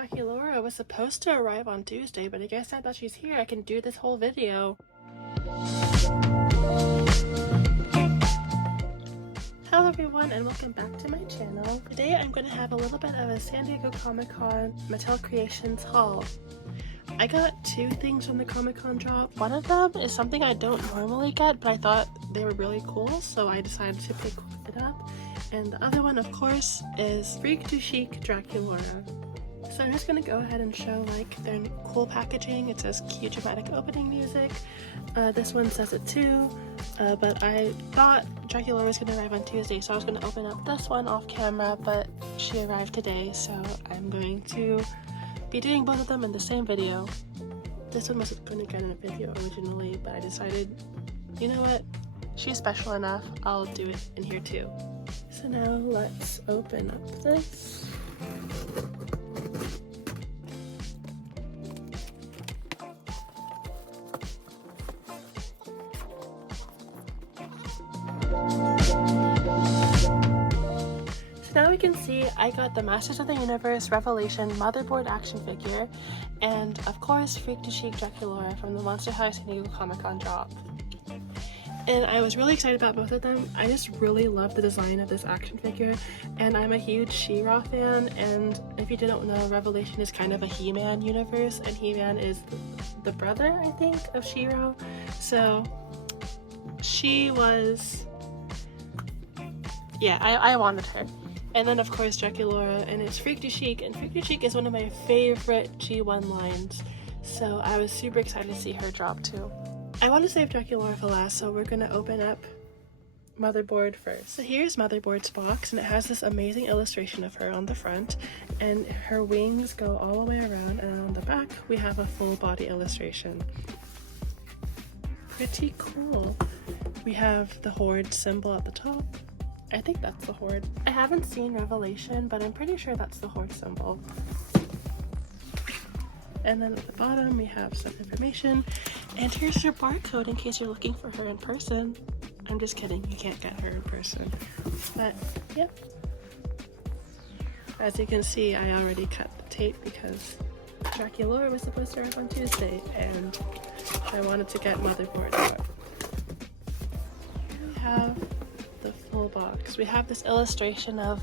Draculaura was supposed to arrive on Tuesday, but I guess now that she's here, I can do this whole video. Hello everyone and welcome back to my channel. Today I'm going to have a little bit of a San Diego Comic-Con Mattel Creations haul. I got two things from the Comic-Con drop. One of them is something I don't normally get, but I thought they were really cool, so I decided to pick it up. And the other one, of course, is Freak to Chic Draculaura. So I'm just going to go ahead and show like their cool packaging. It says cue dramatic opening music. This one says it too, but I thought Draculaura was going to arrive on Tuesday, so I was going to open up this one off camera, but she arrived today, so I'm going to be doing both of them in the same video. This one was going to get in a video originally, but I decided, you know what, she's special enough, I'll do it in here too. So now let's open up this. So now we can see I got the Masters of the Universe Revelation Motherboard action figure, and of course Freak to Chic Draculaura from the Monster High San Diego Comic-Con drop. And I was really excited about both of them. I just really love the design of this action figure, and I'm a huge She-Ra fan, and if you didn't know, Revelation is kind of a He-Man universe, and He-Man is the brother, I think, of She-Ra. So she was, yeah, I wanted her. And then of course Draculaura, and it's Freak to Chic, and Freak to Chic is one of my favorite G1 lines, so I was super excited to see her drop too. I want to save Draculaura for last, so we're going to open up Motherboard first. So here's Motherboard's box, and it has this amazing illustration of her on the front, and her wings go all the way around, and on the back we have a full body illustration. Pretty cool. We have the Horde symbol at the top. I think that's the Horde. I haven't seen Revelation, but I'm pretty sure that's the Horde symbol. And then at the bottom we have some information, and here's your barcode in case you're looking for her in person. I'm just kidding, you can't get her in person, but yep. As you can see, I already cut the tape because Draculaura was supposed to arrive on Tuesday and I wanted to get Motherboard out. Here we have the full box. We have this illustration of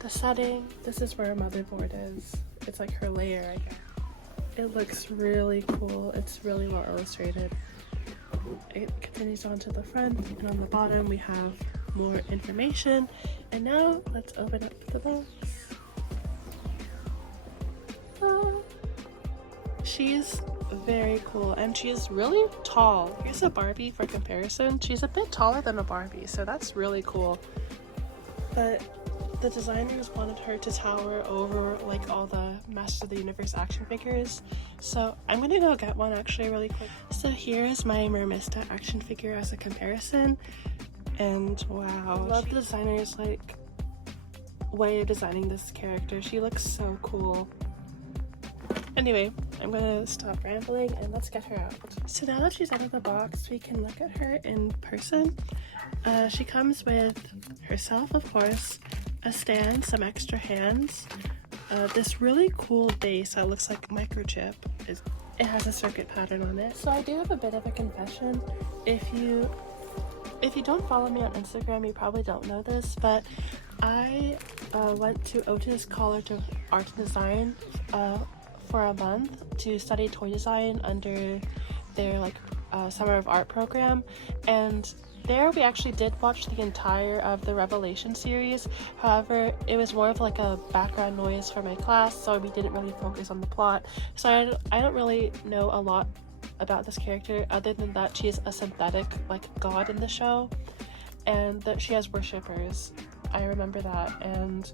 the setting. This is where Motherboard is. It's like her lair, I guess. It looks really cool. It's really well illustrated. It continues on to the front, and on the bottom we have more information. And now let's open up the box. She's very cool, and she's really tall. Here's a Barbie for comparison. She's a bit taller than a Barbie, so that's really cool. But the designers wanted her to tower over like all the Masters of the Universe action figures, so I'm gonna go get one actually really quick. So here is my Mermista action figure as a comparison, and wow, I love the designer's like way of designing this character. She looks so cool. Anyway, I'm gonna stop rambling and let's get her out. So now that she's out of the box, we can look at her in person. She comes with herself, of course, a stand, some extra hands, this really cool base that looks like microchip. It has a circuit pattern on it. So I do have a bit of a confession. If you don't follow me on Instagram, you probably don't know this, but I went to Otis College of Art and Design for a month to study toy design under their like Summer of Art program, and there we actually did watch the entire of the Revelation series. However, it was more of like a background noise for my class, so we didn't really focus on the plot. So I don't really know a lot about this character other than that she's a synthetic like god in the show, and that she has worshippers. I remember that, and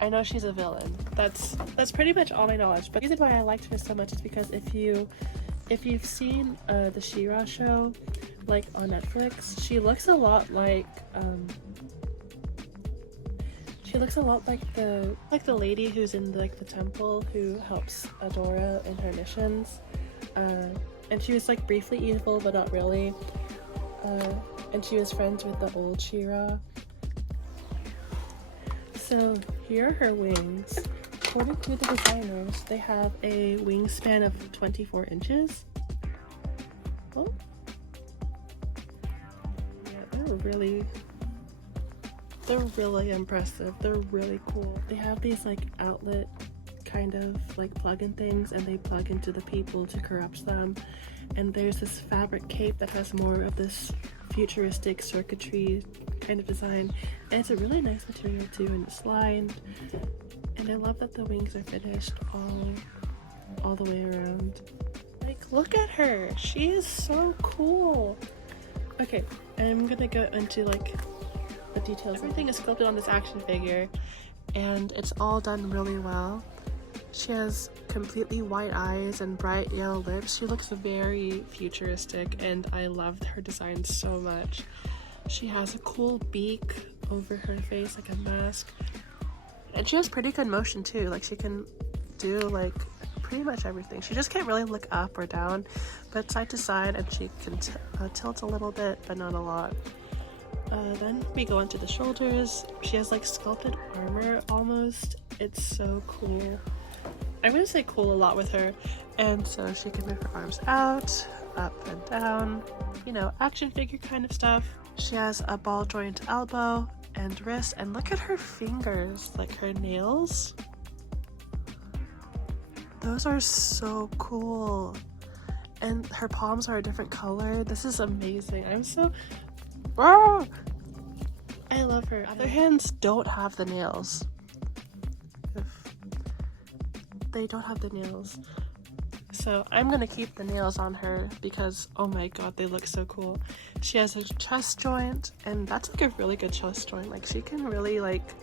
I know she's a villain. That's pretty much all my knowledge. But the reason why I liked her so much is because if you've seen the She-Ra show, like on Netflix, she looks a lot like the lady who's in like the temple who helps Adora in her missions, and she was like briefly evil but not really, and she was friends with the old She-Ra. So here are her wings. According to the designers, they have a wingspan of 24 inches. Oh. Yeah, they're really impressive. They're really cool. They have these like outlet kind of like plug-in things, and they plug into the people to corrupt them. And there's this fabric cape that has more of this futuristic circuitry kind of design, and it's a really nice material too, and it's lined. And I love that the wings are finished all the way around. Like, look at her, she is so cool. Okay, I'm gonna go into like the details. Everything is sculpted on this action figure, and it's all done really well. She has completely white eyes and bright yellow lips. She looks very futuristic, and I loved her design so much. She has a cool beak over her face, like a mask. And she has pretty good motion too. Like, she can do like pretty much everything. She just can't really look up or down, but side to side, and she can tilt a little bit, but not a lot. Then we go into the shoulders. She has like sculpted armor almost. It's so cool. I'm gonna say cool a lot with her. And so she can move her arms out, up and down, you know, action figure kind of stuff. She has a ball joint elbow and wrist, and look at her fingers, like her nails. Those are so cool. And her palms are a different color. This is amazing. I'm so... Oh! I love her. Other hands don't have the nails. They don't have the nails. So I'm gonna keep the nails on her because, oh my god, they look so cool. She has a chest joint, and that's like a really good chest joint. Like, she can really like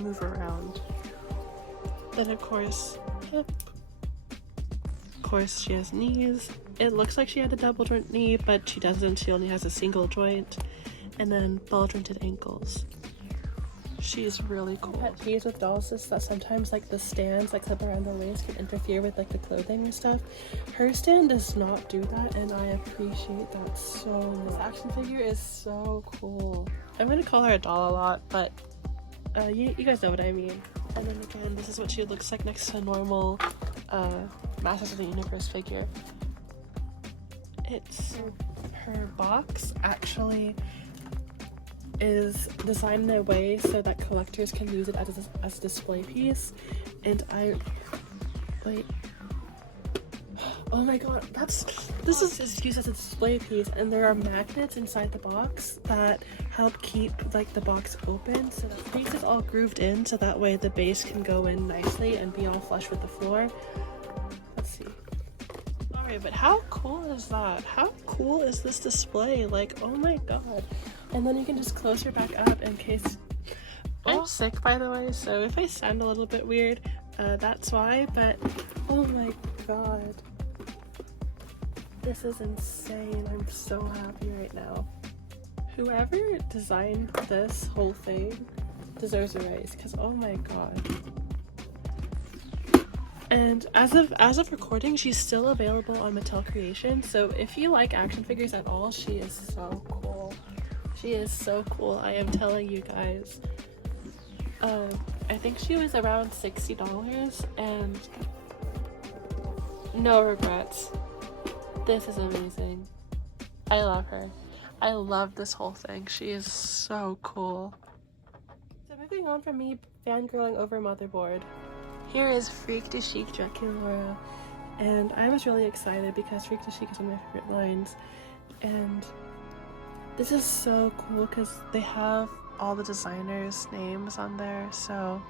move around. Then of course, hip. Of course, she has knees. It looks like she had a double joint knee, but she doesn't. She only has a single joint. And then ball jointed ankles. She's really cool. Pet peeves with dolls is that sometimes like the stands like up around the waist can interfere with like the clothing and stuff. Her stand does not do that, and I appreciate that so much. This action figure is so cool. I'm gonna call her a doll a lot, but you guys know what I mean. And then again, this is what she looks like next to a normal Masters of the Universe figure. It's her box actually is designed in a way so that collectors can use it as a display piece, and wait, oh my god, this is used as a display piece, and there are magnets inside the box that help keep like the box open, so that the piece is all grooved in, so that way the base can go in nicely and be all flush with the floor. Let's see. Alright, but how cool is that? How cool is this display? Like, oh my god. And then you can just close her back up in case... I'm sick, by the way, so if I sound a little bit weird, that's why, but oh my god. This is insane. I'm so happy right now. Whoever designed this whole thing deserves a raise, because oh my god. And as of recording, she's still available on Mattel Creations, so if you like action figures at all, she is so cool. She is so cool, I am telling you guys. I think she was around $60, and no regrets. This is amazing. I love her. I love this whole thing. She is so cool. So moving on from me fangirling over Motherboard, here is Freak to Chic Draculaura, and I was really excited because Freak to Chic is one of my favorite lines, and this is so cool because they have all the designers' names on there, so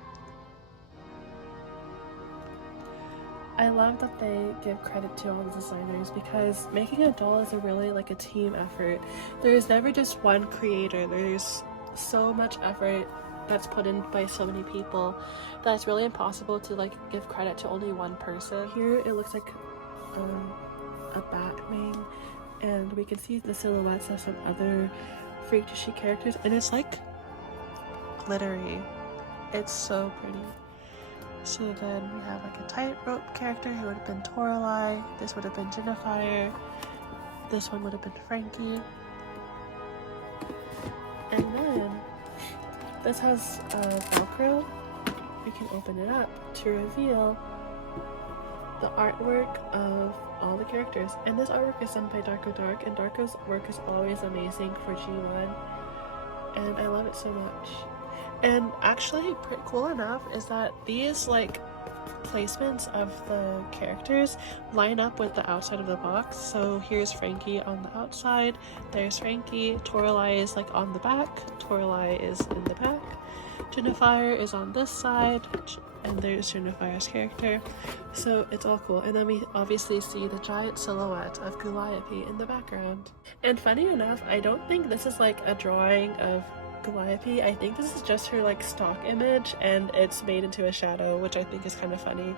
I love that they give credit to all the designers, because making a doll is really like a team effort. There's never just one creator. There's so much effort that's put in by so many people that it's really impossible to like give credit to only one person. Here it looks like a bat wing, and we can see the silhouettes of some other Freak to Chic characters, and it's like glittery. It's so pretty. So then we have like a tightrope character who would have been Toralei. This would have been Jennifer. This one would have been Frankie. And then this has Velcro, we can open it up to reveal the artwork of all the characters. And this artwork is done by Dark, and Darko's work is always amazing for G1, and I love it so much. And actually, cool enough is that these like placements of the characters line up with the outside of the box. So here's Frankie on the outside, there's Frankie, Toralei is like on the back, Toralei is in the back, Jennifer is on this side, and there's Jennifer's character. So it's all cool. And then we obviously see the giant silhouette of Calliope in the background. And funny enough, I don't think this is like a drawing of Calliope. I think this is just her like stock image, and it's made into a shadow, which I think is kind of funny.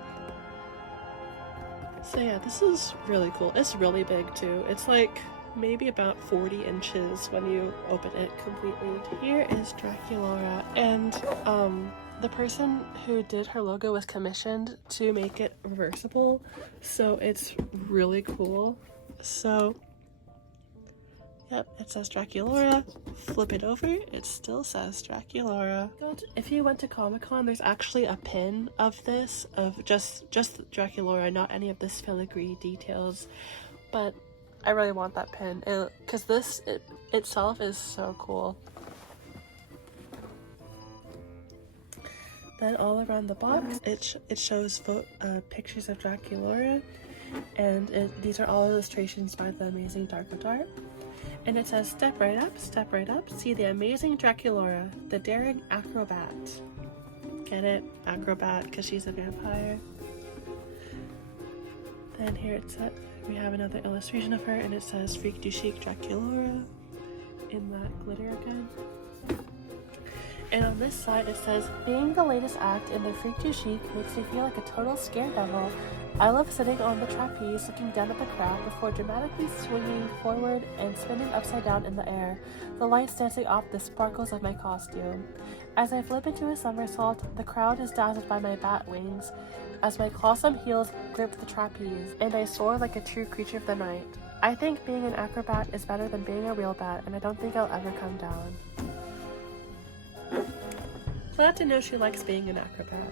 So yeah, this is really cool. It's really big too. It's like maybe about 40 inches when you open it completely. Here is Draculaura, and the person who did her logo was commissioned to make it reversible, so it's really cool. So yep, it says Draculaura. Flip it over, it still says Draculaura. If you went to Comic-Con, there's actually a pin of this, of just Draculaura, not any of this filigree details. But I really want that pin, because this itself is so cool. Then all around the box, it shows pictures of Draculaura, and these are all illustrations by the amazing Dark. And it says, step right up, see the amazing Draculaura, the daring acrobat. Get it? Acrobat, because she's a vampire. Then here we have another illustration of her, and it says Freak du Chic Draculaura in that glitter again. And on this side it says, being the latest act in the Freak du Chic makes me feel like a total scaredevil. I love sitting on the trapeze looking down at the crowd before dramatically swinging forward and spinning upside down in the air, the lights dancing off the sparkles of my costume. As I flip into a somersault, the crowd is dazzled by my bat wings as my clawsome heels grip the trapeze, and I soar like a true creature of the night. I think being an acrobat is better than being a real bat, and I don't think I'll ever come down. Glad to know she likes being an acrobat.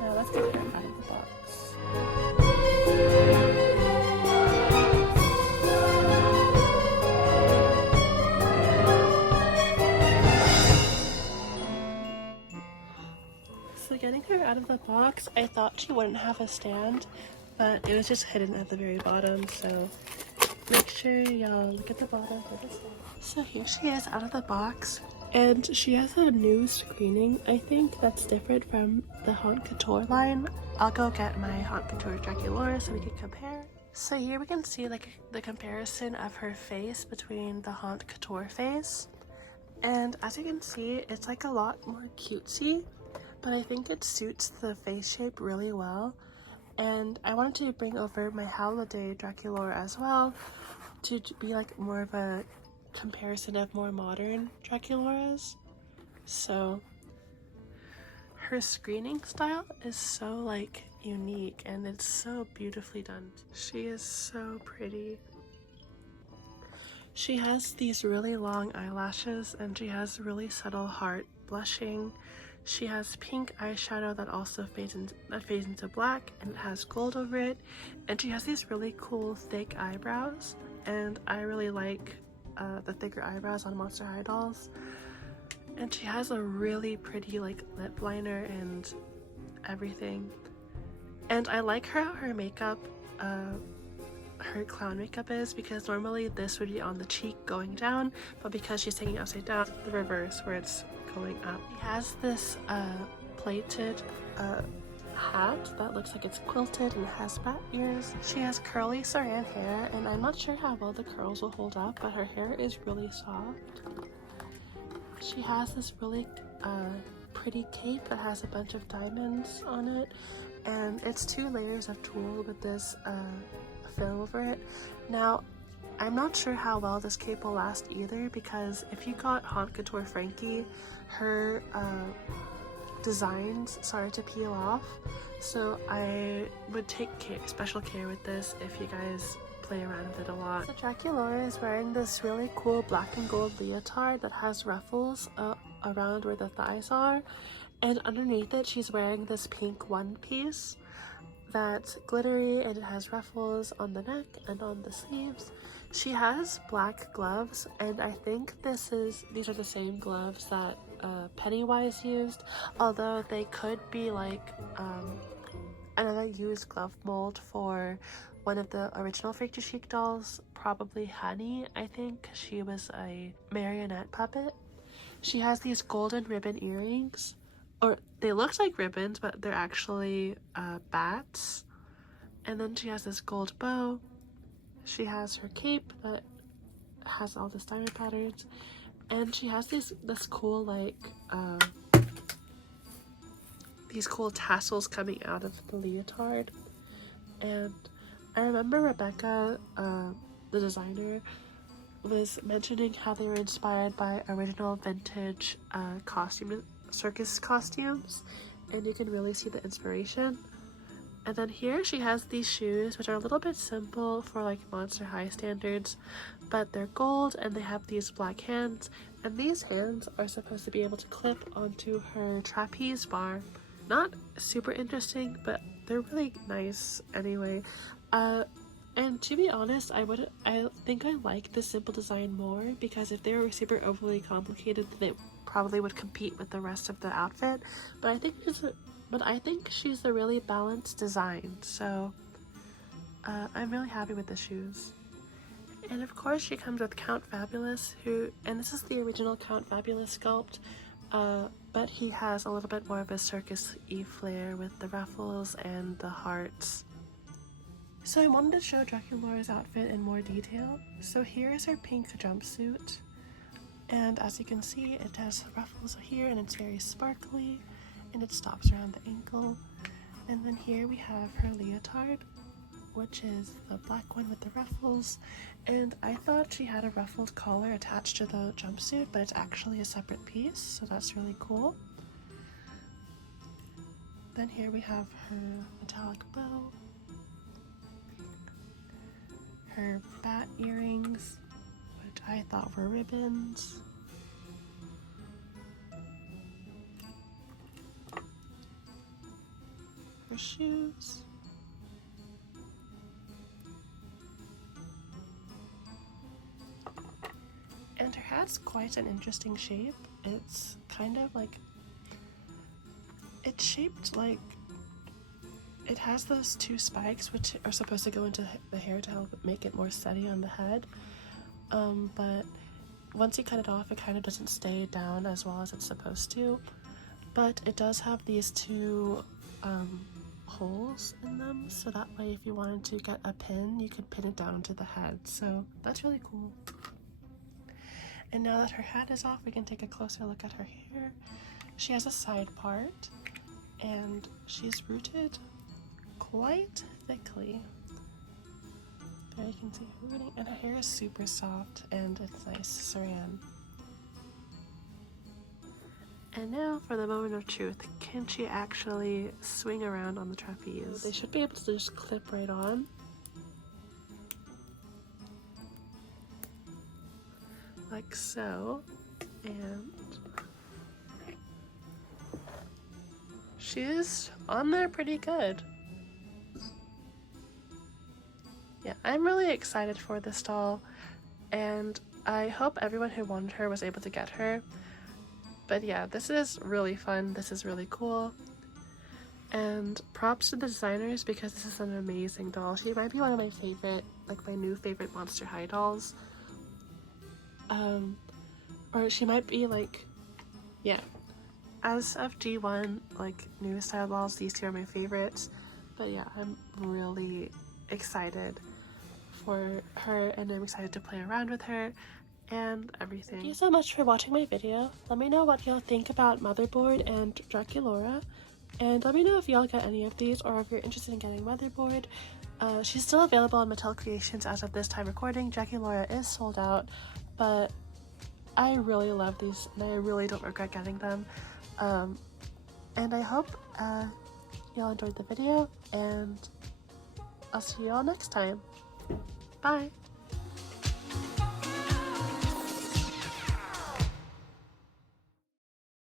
Now let's get her out of the box. So getting her out of the box, I thought she wouldn't have a stand, but it was just hidden at the very bottom, so make sure y'all look at the bottom for this one. So here she is out of the box, and she has a new screening, I think, that's different from the Haute Couture line. I'll go get my Haute Couture Draculaura so we can compare. So here we can see like the comparison of her face between the Haute Couture face, and as you can see, it's like a lot more cutesy, but I think it suits the face shape really well. And I wanted to bring over my Holiday Draculaura as well to be like more of a comparison of more modern Draculauras. So her screening style is so like unique, and it's so beautifully done. She is so pretty. She has these really long eyelashes, and she has really subtle heart blushing. She has pink eyeshadow that also fades into black, and it has gold over it. And she has these really cool thick eyebrows, and I really like the thicker eyebrows on Monster High dolls. And she has a really pretty like lip liner and everything. And I like how her makeup, her clown makeup is, because normally this would be on the cheek going down, but because she's taking it upside down, the reverse where it's going up. She has this plated hat that looks like it's quilted and has bat ears. She has curly saran hair, and I'm not sure how well the curls will hold up, but her hair is really soft. She has this really pretty cape that has a bunch of diamonds on it, and it's 2 layers of tulle with this film over it. Now, I'm not sure how well this cape will last either, because if you got Haute Couture Frankie, her designs started to peel off, so I would take special care with this if you guys play around with it a lot. So Draculaura is wearing this really cool black and gold leotard that has ruffles around where the thighs are, And underneath it, she's wearing this pink one piece that's glittery, and it has ruffles on the neck and on the sleeves. She has black gloves, and I think these are the same gloves that Pennywise used, although they could be like another used glove mold for one of the original Freak to Chic dolls, probably Honey, I think. She was a marionette puppet. She has these golden ribbon earrings, or they look like ribbons, but they're actually bats. And then she has this gold bow. She has her cape that has all the diamond patterns, and she has this cool like these cool tassels coming out of the leotard. And I remember Rebecca, the designer, was mentioning how they were inspired by original vintage circus costumes, and you can really see the inspiration. And then here she has these shoes, which are a little bit simple for like Monster High standards, but they're gold and they have these black hands, and these hands are supposed to be able to clip onto her trapeze bar. Not super interesting, but they're really nice anyway. And to be honest, I think I like the simple design more, because if they were super overly complicated, they probably would compete with the rest of the outfit. But I think she's a really balanced design, so I'm really happy with the shoes. And of course she comes with Count Fabulous, and this is the original Count Fabulous sculpt, but he has a little bit more of a circus-y flair with the ruffles and the hearts. So I wanted to show Draculaura's outfit in more detail. So here is her pink jumpsuit, and as you can see, it has ruffles here and it's very sparkly, and it stops around the ankle. And then here we have her leotard, which is the black one with the ruffles, and I thought she had a ruffled collar attached to the jumpsuit, but it's actually a separate piece, so that's really cool. Then here we have her metallic bow, her bat earrings, which I thought were ribbons, her shoes, and her hat's quite an interesting shape. It's kind of like, it's shaped like, it has those two spikes which are supposed to go into the hair to help make it more steady on the head, but once you cut it off, it kind of doesn't stay down as well as it's supposed to. But it does have these two holes in them, so that way if you wanted to get a pin, you could pin it down into the head, so that's really cool. And now that her hat is off, we can take a closer look at her hair. She has a side part, and she's rooted quite thickly. There you can see her rooting, and her hair is super soft and it's nice saran. And now for the moment of truth. Can she actually swing around on the trapeze? They should be able to just clip right on. Like so. And she's on there pretty good. Yeah, I'm really excited for this doll, and I hope everyone who wanted her was able to get her. But yeah, this is really fun, this is really cool, and props to the designers, because this is an amazing doll. She might be one of my favorite, like my new favorite Monster High dolls. Or she might be like, yeah, as of G1, like new style dolls, these two are my favorites. But yeah, I'm really excited for her, and I'm excited to play around with her and everything. Thank you so much for watching my video. Let me know what y'all think about Motherboard and Draculaura, and let me know if y'all got any of these, or if you're interested in getting Motherboard. She's still available on Mattel Creations as of this time recording. Draculaura is sold out, but I really love these, and I really don't regret getting them. And I hope y'all enjoyed the video, and I'll see y'all next time. Bye!